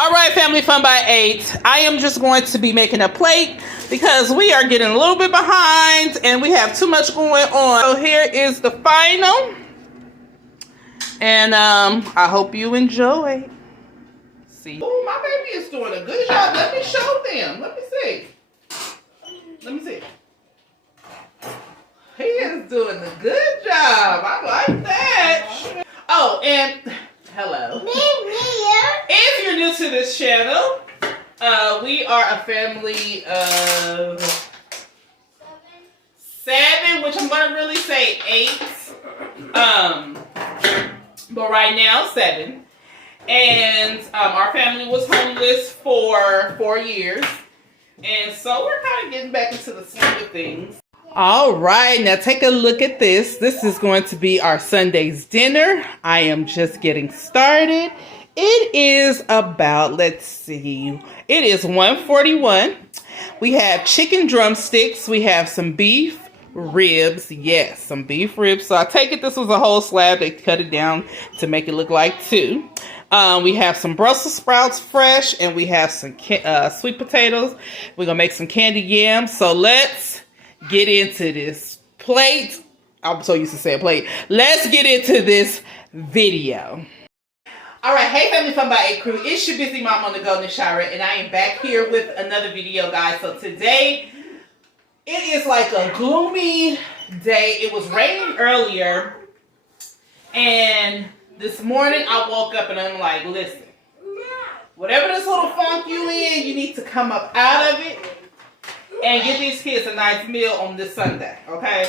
All right, Family Fun by 8. I am just going to be making a plate because we are getting a little bit behind and we have too much going on. So here is the final. And I hope you enjoy. See. Oh, my baby is doing a good job. Let me show them. Let me see. Let me see. He is doing a good job. I like that. Oh, and hello. If you're new to this channel, we are a family of 7, which I'm going to really say 8. But right now, 7. And our family was homeless for 4 years. And so we're kind of getting back into the swing of things. All right, now take a look at this. This is going to be our Sunday's dinner. I am just getting started. It is about, let's see, it is 1:41. We have chicken drumsticks. We have some beef ribs. Yes, some beef ribs. So I take it this was a whole slab. They cut it down to make it look like 2. We have some Brussels sprouts fresh, and we have some sweet potatoes. We're going to make some candied yams. So let's get into this plate. I'm so used to saying plate. Let's get into this video. All right, hey Family Fun by 8 crew. It's your busy mom on the go, Nishara, and I am back here with another video, guys. So today, it is like a gloomy day. It was raining earlier, and this morning I woke up and I'm like, listen, whatever this little funk you in, you need to come up out of it and get these kids a nice meal on this Sunday, okay?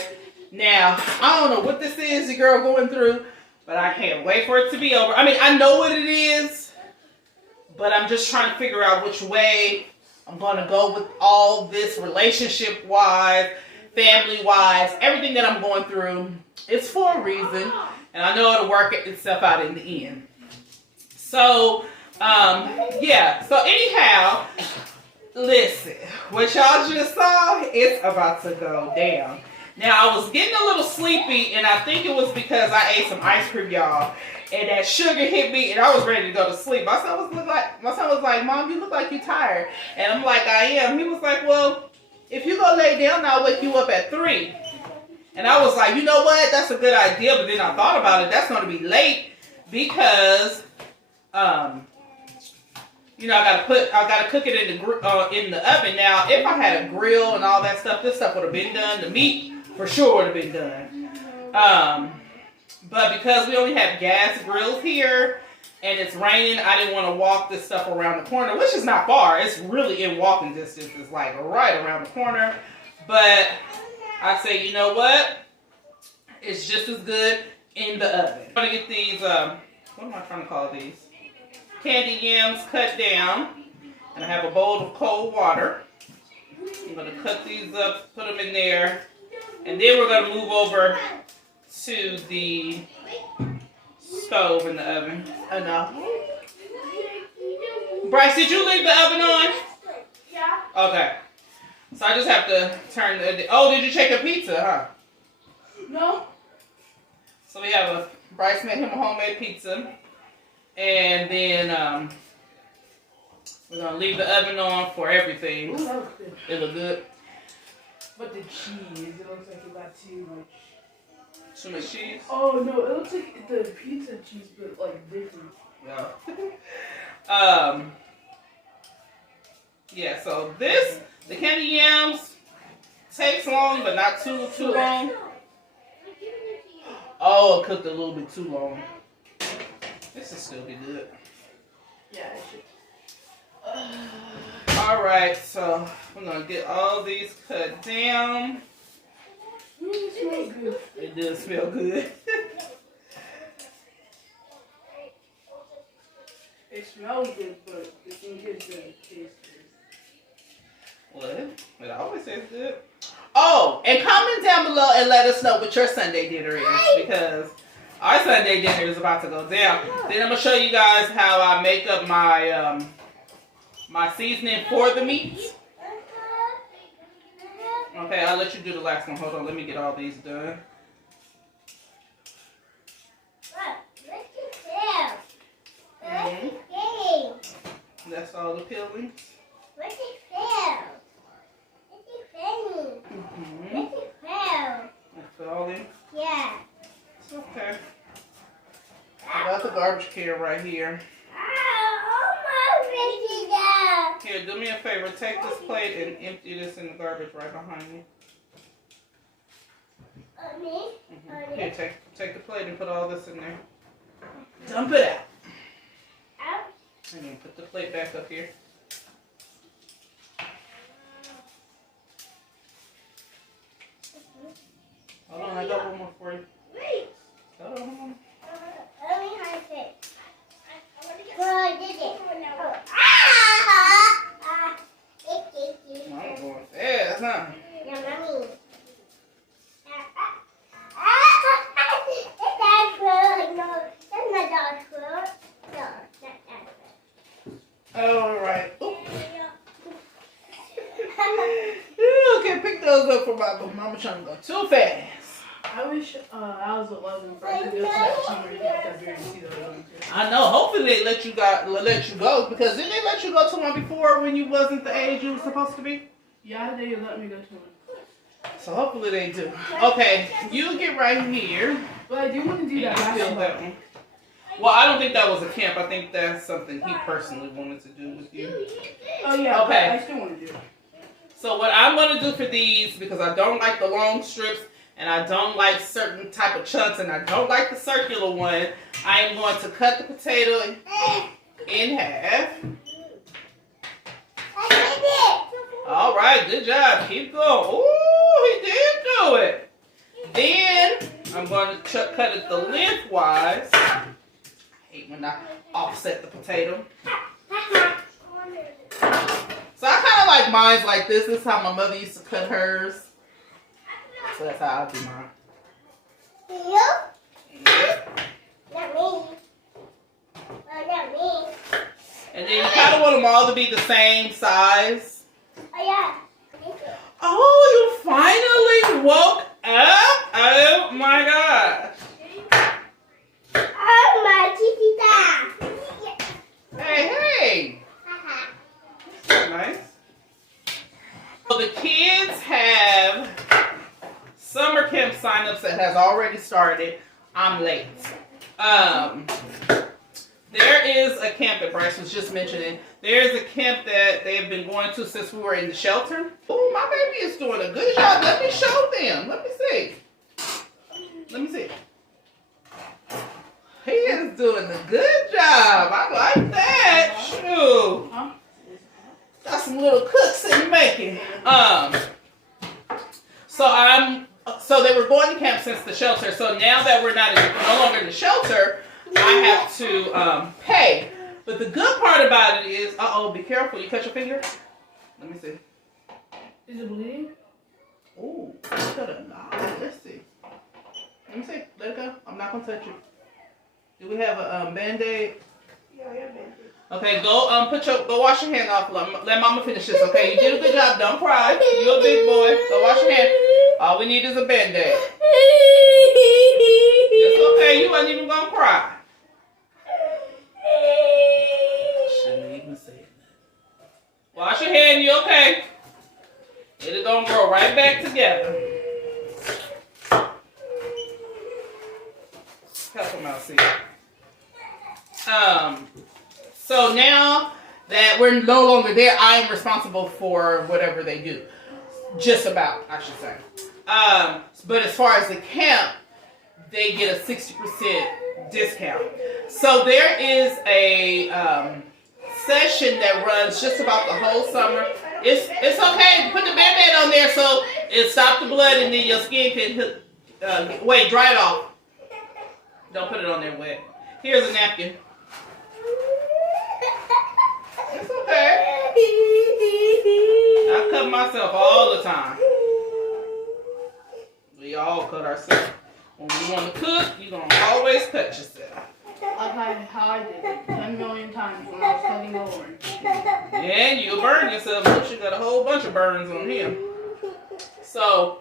Now, I don't know what this is the girl going through, but I can't wait for it to be over. I mean, I know what it is, but I'm just trying to figure out which way I'm going to go with all this relationship-wise, family-wise, everything that I'm going through. It's for a reason, and I know it'll work itself out in the end. So, yeah. So, anyhow, listen, what y'all just saw, it's about to go down. Now, I was getting a little sleepy, and I think it was because I ate some ice cream, y'all, and that sugar hit me, and I was ready to go to sleep. My son was like, Mom, you look like you're tired. And I'm like, I am. He was like, well, if you go lay down, I'll wake you up at 3. And I was like, you know what? That's a good idea. But then I thought about it. That's going to be late because, you know, I gotta cook it in the oven. Now, if I had a grill and all that stuff, this stuff would have been done. The meat for sure would have been done. But because we only have gas grills here and it's raining, I didn't want to walk this stuff around the corner, which is not far. It's really in walking distance. It's like right around the corner. But I say, you know what? It's just as good in the oven. I'm going to get these, what am I trying to call these? Candied yams cut down. And I have a bowl of cold water. I'm going to cut these up, put them in there. And then we're going to move over to the stove in the oven. Enough. Bryce, did you leave the oven on? Yeah. Okay. So I just have to turn the... Oh, did you check the pizza, huh? No. So we have Bryce made him a homemade pizza. And then we're going to leave the oven on for everything. Ooh, that looks good. It look good. But the cheese, it looks like it got too much. Too much cheese? Oh, no, it looks like the pizza cheese, but like different. Yeah. Yeah, so the candy yams takes long, but not too long. Oh, it cooked a little bit too long. This will still be good. Yeah, it should. Alright, so we're going to get all these cut down. It smells good. It does smell good. It smells good, but the thing is that it tastes good. What? It always tastes good. Oh, and comment down below and let us know what your Sunday dinner is, because our Sunday dinner is about to go down. Then I'm going to show you guys how I make up my my seasoning for the meats. Okay, I'll let you do the last one. Hold on, let me get all these done. That's all the peeling. What's it feel? What's it feeling? What's it feel? That's all in? Yeah. Okay. I got the garbage can right here. Here, do me a favor. Take this plate and empty this in the garbage right behind you. Here, take the plate and put all this in there. Dump it out. And then put the plate back up here. Hold on, I got one more for you. Hold on. I'm going fast, huh? Yeah, mommy. Alright. Okay, pick those up for my mama trying to go too fast. I wish I was 11 for I could go to that summer because I see those on. I know. Hopefully they let you go because didn't they let you go to one before when you wasn't the age you were supposed to be? Yeah, they let me go to one. So hopefully they do. Okay, you get right here. But I do want to do that last one. Well, I don't think that was a camp. I think that's something he personally wanted to do with you. Oh yeah. Okay. I still want to do it. So what I'm going to do for these, because I don't like the long strips and I don't like certain type of chunks and I don't like the circular one, I am going to cut the potato in half. All right, good job. Keep going. Ooh, he did do it. Then I'm going to cut it the lengthwise. I hate when I offset the potato. So I kind of like mine's like this. This is how my mother used to cut hers. So that's how I do mine. Yep. Not me. Not me. And then you kind of want them all to be the same size. Oh, yeah. Oh, you finally woke up? Oh my gosh. Oh, my chiquita. Hey. That's nice. So the kids have summer camp signups that has already started. I'm late. There is a camp that Bryce was just mentioning. There's a camp that they've been going to since we were in the shelter. Oh, my baby is doing a good job. Let me show them. Let me see. Let me see. He is doing a good job. I like that. Shoot. Got some little cooks in the making. So they were going to camp since the shelter. So now that we're no longer in the shelter, I have to pay. But the good part about it is, be careful. You cut your finger? Let me see. Is it bleeding? Ooh, cut a lot. Let's see. Let me see. Let it go. I'm not going to touch you. Do we have a Band-Aid? Yeah, I have Band-Aid. Okay, go wash your hand off. Let mama finish this, okay? You did a good job. Don't cry. You're a big boy. Go wash your hand. All we need is a Band-Aid. It's okay. You wasn't even going to cry. Shouldn't even say it. Wash your hand. You okay? It'll gonna grow right back together. Help him out, see. So now that we're no longer there, I am responsible for whatever they do. Just about, I should say. But as far as the camp, they get a 60% discount. So there is a session that runs just about the whole summer. It's okay. Put the Band-Aid on there so it stops the blood and then your skin can wait, dry it off. Don't put it on there wet. Here's a napkin. It's okay. I cut myself all the time. We all cut ourselves. When we want to cook, you're going to always cut yourself. I've had how I did it 10 million times when I was cutting the orange. And you'll burn yourself. Look, she got a whole bunch of burns on him. So,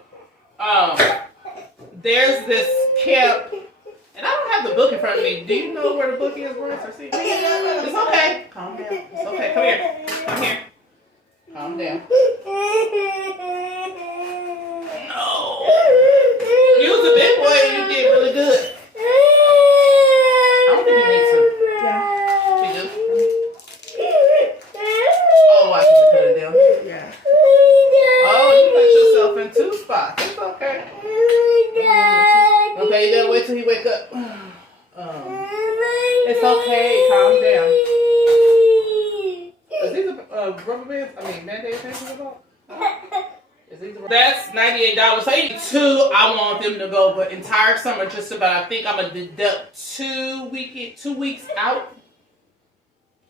there's this camp, and I don't have the book in front of me. Do you know where the book is, Bruce? Or see? It's okay. Calm down. It's okay. Come here. Come here. Calm down. No. You was a big boy and you did really good. I don't think you need some. Yeah. You do? Oh, I can cut it down. Yeah. Oh, you put yourself in 2 spots. It's okay. Okay, you gotta wait till he wake up. It's okay. Calm down. Is these rubber bands? I mean, Band-Aids about? Is these That's $98. So 82, I want them to go, but entire summer just about. I think I'm gonna deduct 2 weeks out.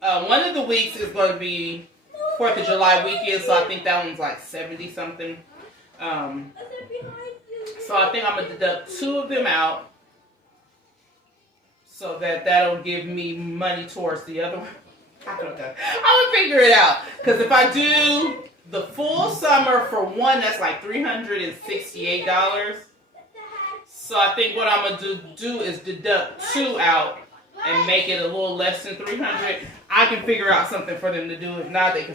One of the weeks is going to be 4th of July weekend, so I think that one's like 70 something. So I think I'm gonna deduct 2 of them out, so that'll give me money towards the other one. I don't know. I'm gonna figure it out, because if I do the full summer for one, that's like $368. So I think what I'm gonna do is deduct 2 out and make it a little less than $300. I can figure out something for them to do. If not, they can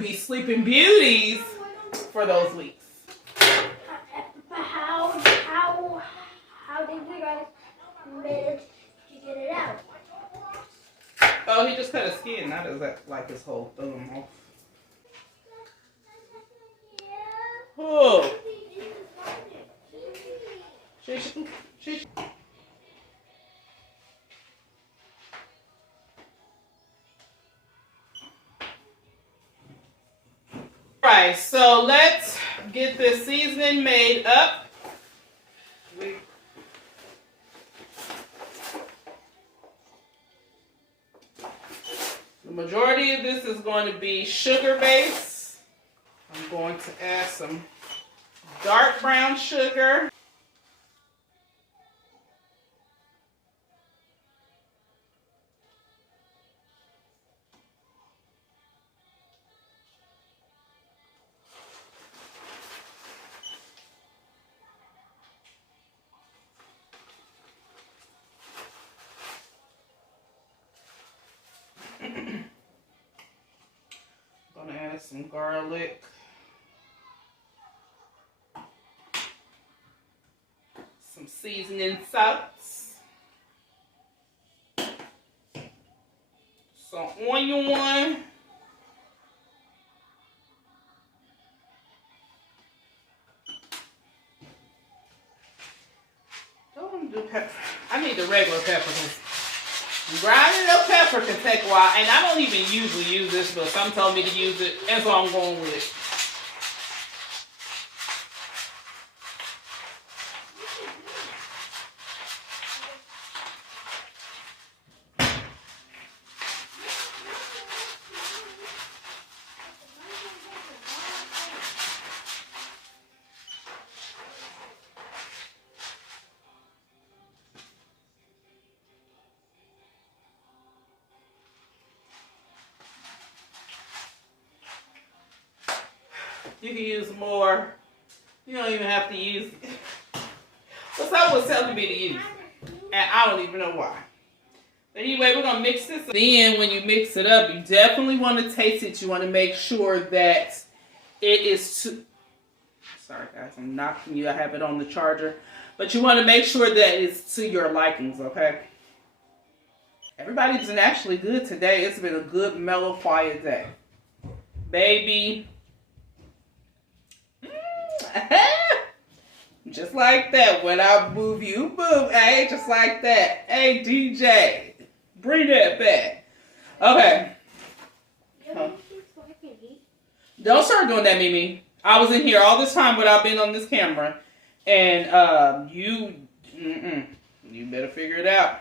be sleeping beauties for those weeks. How did you guys manage to get it out? Oh, he just cut his skin. Not as like his whole thumb off. Oh. Sheesh. Alright, so let's get this seasoning made up. The majority of this is going to be sugar base. I'm going to add some dark brown sugar. Gonna add some garlic. Some seasoning salts. Some onion. Don't do pepper. I need the regular pepper. Grinding up pepper can take a while, and I don't even usually use this, but some told me to use it, and so I'm going with it. You can use more. You don't even have to use it. But someone was telling me to use it, and I don't even know why. But anyway, we're going to mix this up. Then when you mix it up, you definitely want to taste it. You want to make sure that it is sorry guys, I'm knocking you. I have it on the charger. But you want to make sure that it's to your likings, okay? Everybody's been actually good today. It's been a good, mellow, quiet day. Baby. Just like that. When I move, you move. Hey, just like that. Hey, DJ. Bring that back. Okay. Huh. Don't start doing that, Mimi. I was in here all this time without being on this camera. And you better figure it out.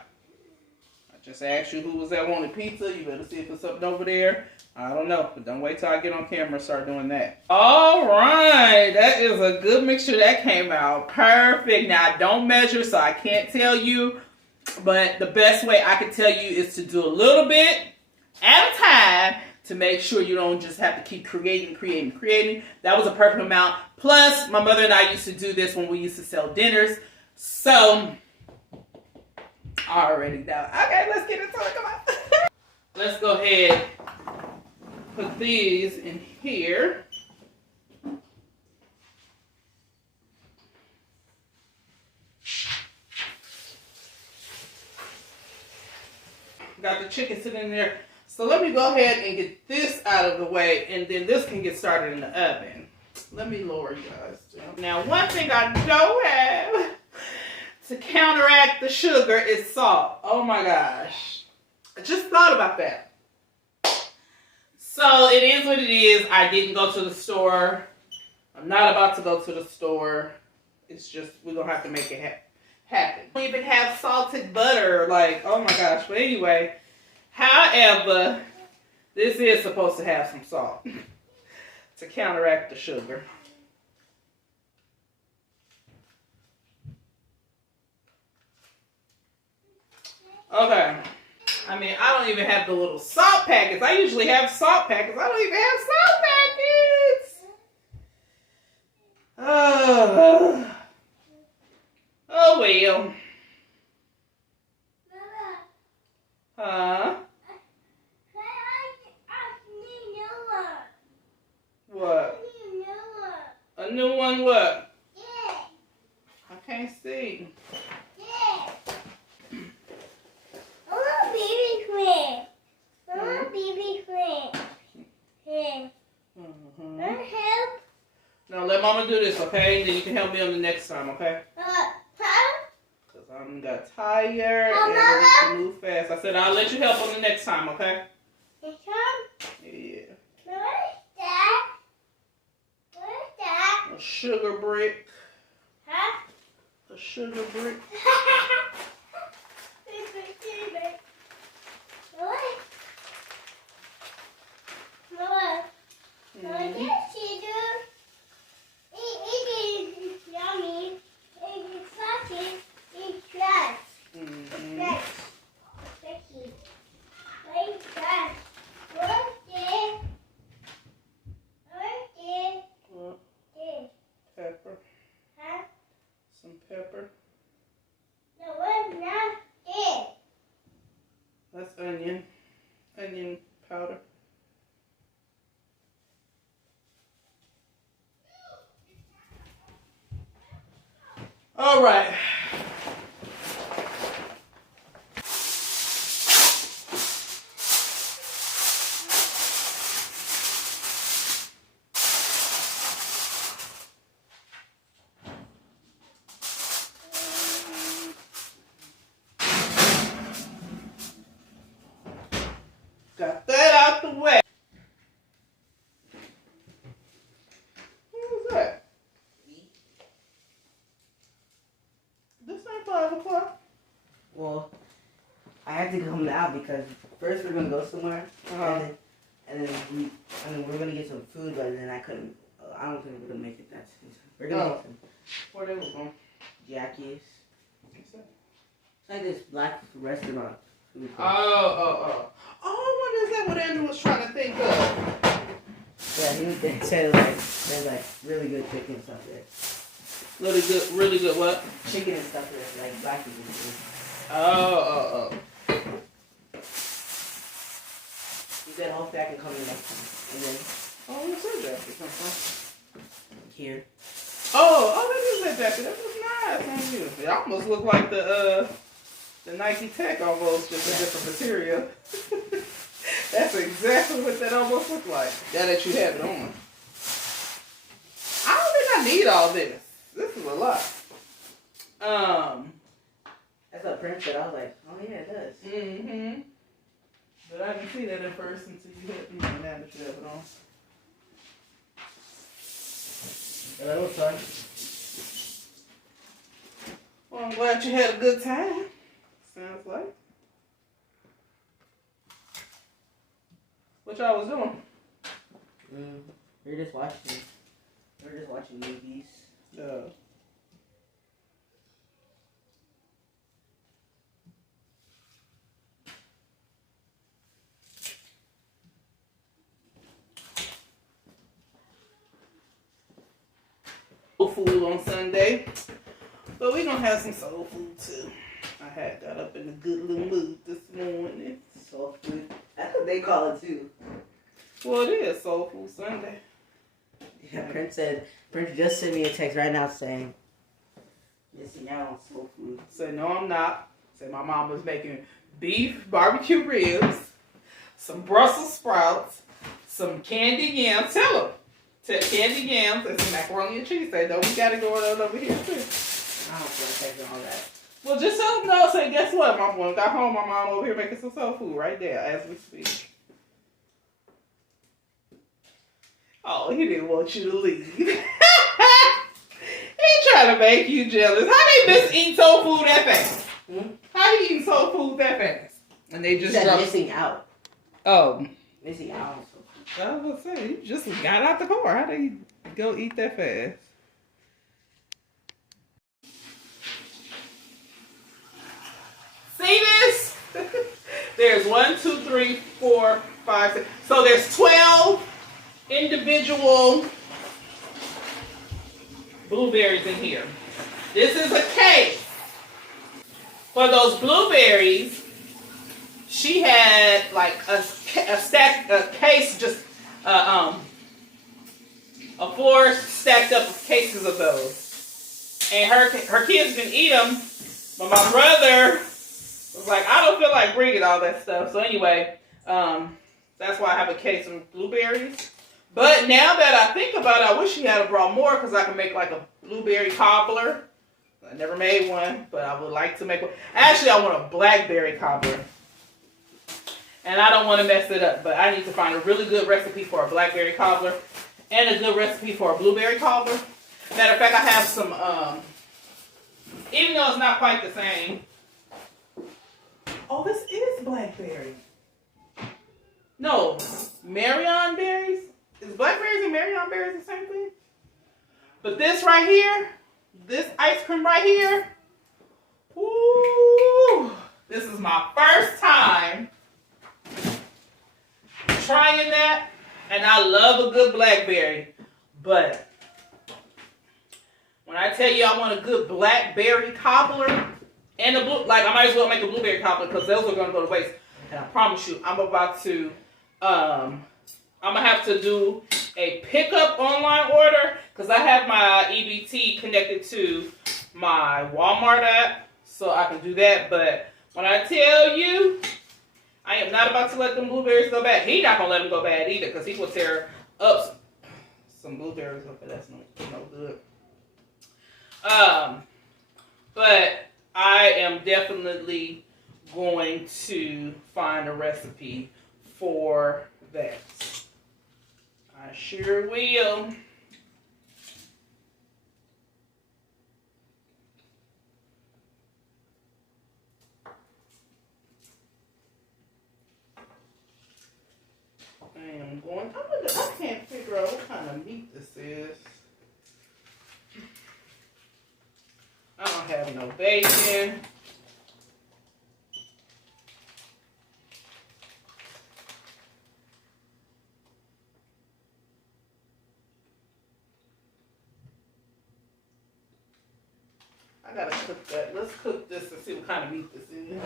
I just asked you who was that wanted pizza. You better see if it's up over there. I don't know, but don't wait till I get on camera and start doing that. All right, that is a good mixture. That came out perfect. Now, I don't measure, so I can't tell you, but the best way I can tell you is to do a little bit at a time to make sure you don't just have to keep creating. That was a perfect amount. Plus, my mother and I used to do this when we used to sell dinners. So, already know. Okay, let's get into it. Come on. Let's go ahead. Put these in here. Got the chicken sitting in there. So let me go ahead and get this out of the way, and then this can get started in the oven. Let me lower you guys down. Now, one thing I don't have to counteract the sugar is salt. Oh my gosh. I just thought about that. So it is what it is. I didn't go to the store. I'm not about to go to the store. It's just, we're going to have to make it happen. We even have salted butter. Like, oh my gosh. But anyway, however, this is supposed to have some salt to counteract the sugar. Okay. I mean, I don't even have the little salt packets. I usually have salt packets. I don't even have salt packets. Oh well. Huh? What? A new one what? Yeah. I can't see. Yeah. I want baby friend. I want baby friend. Yeah. Want help? No, let mama do this, okay? Then you can help me on the next time, okay? Huh? Because I'm got tired and I need to move fast. I said I'll let you help on the next time, okay? Next time? Yeah. What's that? What's that? A sugar brick. Huh? A sugar brick. Pepper. Huh? Some pepper. No, what's not it? That's onion. Onion powder. All right. Got that out the way. What was that? This ain't 5 o'clock. Well, I had to come now because first we're gonna go somewhere, and then we're gonna get some food, but then I couldn't. I don't think we're gonna make it that soon. We're gonna get some Where they was going? Jackies. What's that? It's like this black restaurant. Oh, what is that? What Andrew was trying to think of? Yeah, they said like there's like really good chicken and stuff there. Really good what? Chicken and stuff there, like black people do. Oh. You said hope that can come in next time, and then Where's that jacket come from? here. Oh, that is that jacket. That was nice on you. It almost looked like the Nike Tech almost, just a different material. That's exactly what that almost looked like. Now that you have it on. I don't think I need all this. This is a lot. That's what Prince said. I was like, oh yeah, it does. Mm-hmm. But I didn't see that at first until you had me now that you have it on. Yeah, that was fun. Well, I'm glad you had a good time. Sounds like. What y'all was doing? We were just watching movies. Soul food on Sunday, but we gonna have some soul food too. I had got up in a good little mood this morning. Soul food. That's what they call it too. Well, it is Soul Food Sunday. Yeah, Prince just sent me a text right now saying, missing out on soul food. Say, no, I'm not. Say, my mom was making beef barbecue ribs, some Brussels sprouts, some candied yams. Tell them. Candied yams and some macaroni and cheese. Say, no, we got to go on over here too. I don't feel like taking all that. Well, just tell them no. Say, guess what? When I got home, my mom over here making some soul food right there as we speak. Oh, he didn't want you to leave. He trying to make you jealous. How they miss eating soul food that fast? How you eating soul food that fast? And they just missing out. Oh. Missing out on soul food. I was going to say, you just got out the car. How they go eat that fast? See this? There's 1, 2, 3, 4, 5, 6. So there's 12 individual blueberries in here. This is a case. For those blueberries, she had like a case, just a floor stacked up of cases of those. And her kids can eat them, but my brother was like, I don't feel like bringing all that stuff. So anyway, that's why I have a case of blueberries. But now that I think about it, I wish she had brought more because I could make like a blueberry cobbler. I never made one, but I would like to make one. Actually, I want a blackberry cobbler. And I don't want to mess it up, but I need to find a really good recipe for a blackberry cobbler and a good recipe for a blueberry cobbler. Matter of fact, I have some, even though it's not quite the same. Oh, this is blackberry. No, Marion berries. Is blackberries and Marion berries the same thing? But this right here, this ice cream right here, ooh, this is my first time trying that, and I love a good blackberry. But when I tell you I want a good blackberry cobbler and a blue, like I might as well make a blueberry cobbler because those are gonna go to waste. And I promise you, I'm about to, I'm gonna have to do a pickup online order because I have my EBT connected to my Walmart app, so I can do that. But when I tell you, I am not about to let them blueberries go bad. He's not gonna let them go bad either because he will tear up some blueberries up, but that's no good. But I am definitely going to find a recipe for that. I sure will. I can't figure out what kind of meat this is. I don't have no bacon. I gotta cook that. Let's cook this and see what kind of meat this is.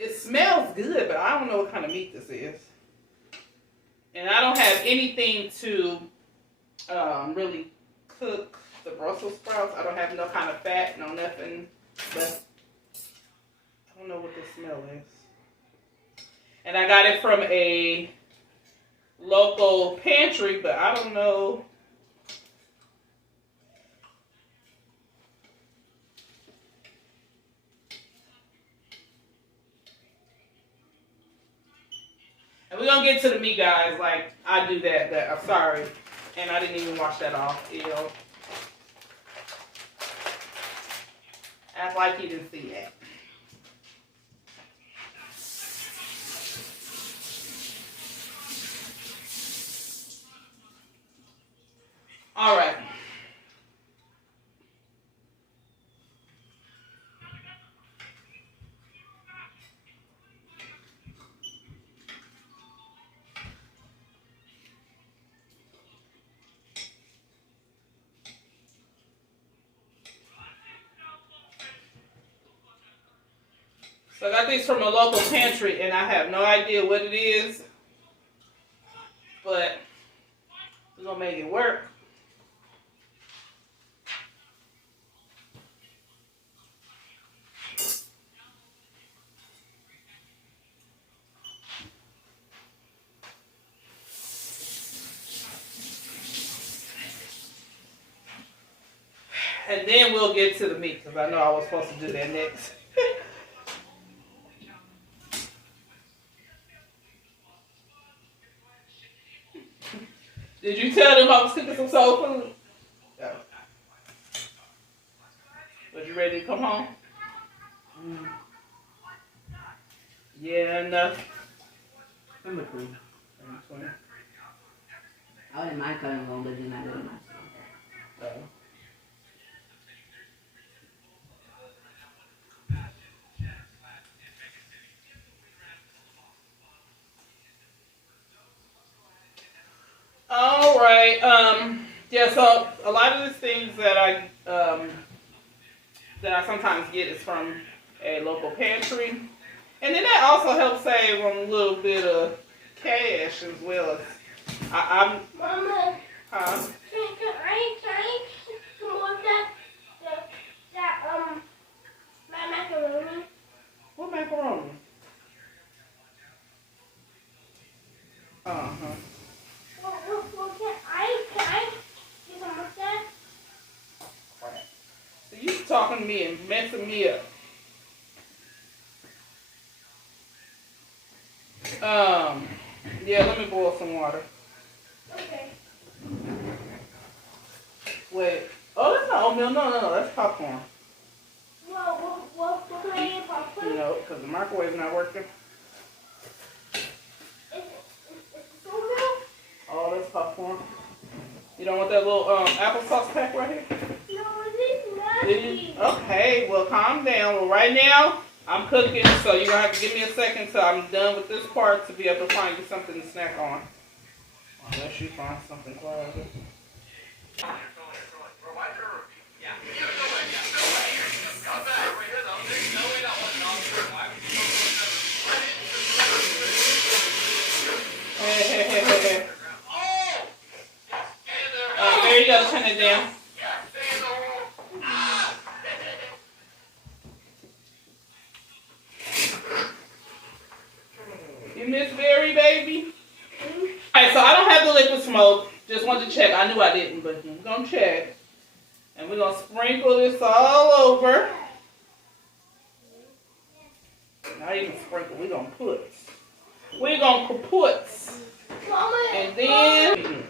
It smells good, but I don't know what kind of meat this is. And I don't have anything to really cook the Brussels sprouts. I don't have no kind of fat, no nothing. But I don't know what the smell is. And I got it from a local pantry, but I don't know. And we're going to get to the meat, guys. Like, I do that. I'm sorry. And I didn't even wash that off. Ew. Act like you didn't see that. All right. So I got these from a local pantry, and I have no idea what it is, but we're gonna make it work. And then we'll get to the meat, because I know I was supposed to do that next. Did you tell them I was cooking some soul food? No. Was you ready to come home? Yeah, enough. Number 3. I wouldn't mind coming home, but then I didn't mind. All right. Yeah. So a lot of the things that I sometimes get is from a local pantry, and then that also helps save on a little bit of cash as well as I'm. Mama, Huh? can I some more of my macaroni? What macaroni? Uh-huh. Well, can I get some of that? So you talking to me and messing me up. Yeah, let me boil some water. Okay. Wait. Oh, that's not oatmeal. No, that's popcorn. Well, can I get popcorn? No, because the microwave's not working. Is it oatmeal? Oh, that's popcorn. You don't want that little applesauce pack right here? No, it's not. Did you? Okay, well, calm down. Well, right now, I'm cooking, so you're going to have to give me a second till I'm done with this part to be able to find you something to snack on. Unless you find something quality. Hey. There you go, turn it down. You miss Berry, baby? Alright, so I don't have the liquid smoke. Just wanted to check. I knew I didn't, but I'm going to check. And we're going to sprinkle this all over. Not even sprinkle. We're going to put. We're going to put. And then...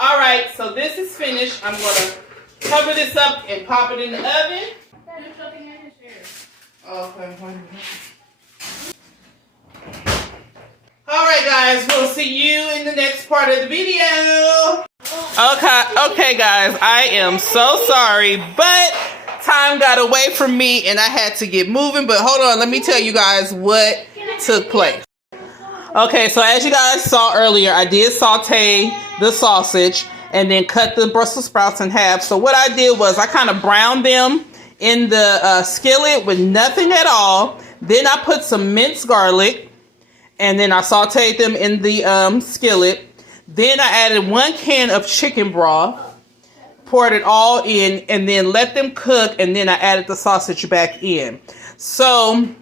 Alright, so this is finished. I'm going to cover this up and pop it in the oven. There's something in his hair. Okay, wait a minute. Alright guys, we'll see you in the next part of the video. Okay guys, I am so sorry, but time got away from me and I had to get moving. But hold on, let me tell you guys what took place. Okay, so as you guys saw earlier, I did saute the sausage and then cut the Brussels sprouts in half. So what I did was I kind of browned them in the skillet with nothing at all. Then I put some minced garlic and then I sauteed them in the skillet. Then I added 1 can of chicken broth, poured it all in, and then let them cook, and then I added the sausage back in. So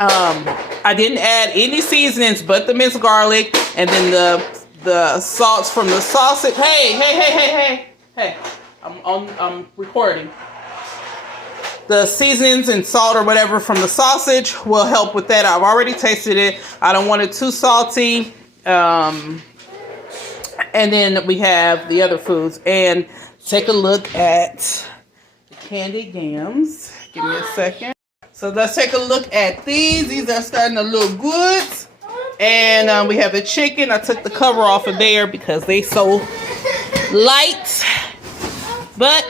I didn't add any seasonings but the minced garlic and then the salts from the sausage. Hey, I'm recording. The seasonings and salt or whatever from the sausage will help with that. I've already tasted it. I don't want it too salty. And then we have the other foods. And take a look at the candied yams. Give me a second. So let's take a look at these. These are starting to look good. And we have the chicken. I took the cover off of there because they so light. But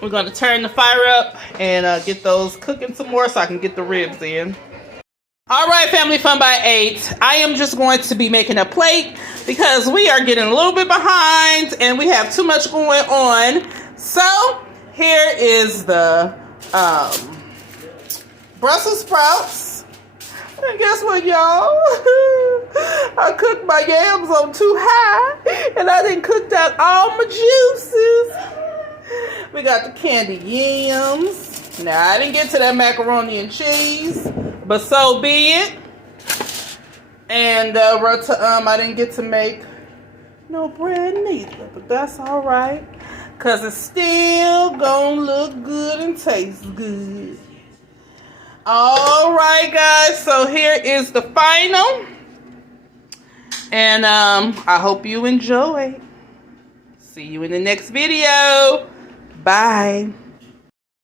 we're going to turn the fire up and get those cooking some more so I can get the ribs in. All right, Family Fun by 8. I am just going to be making a plate because we are getting a little bit behind and we have too much going on. So here is the Brussels sprouts. And guess what, y'all? I cooked my yams on too high and I didn't cook out all my juices. We got the candied yams. Now, I didn't get to that macaroni and cheese, but so be it. And I didn't get to make no bread neither, but that's all right, because it's still gonna look good and taste good. All right, guys, so here is the final. And I hope you enjoy. See you in the next video. Bye.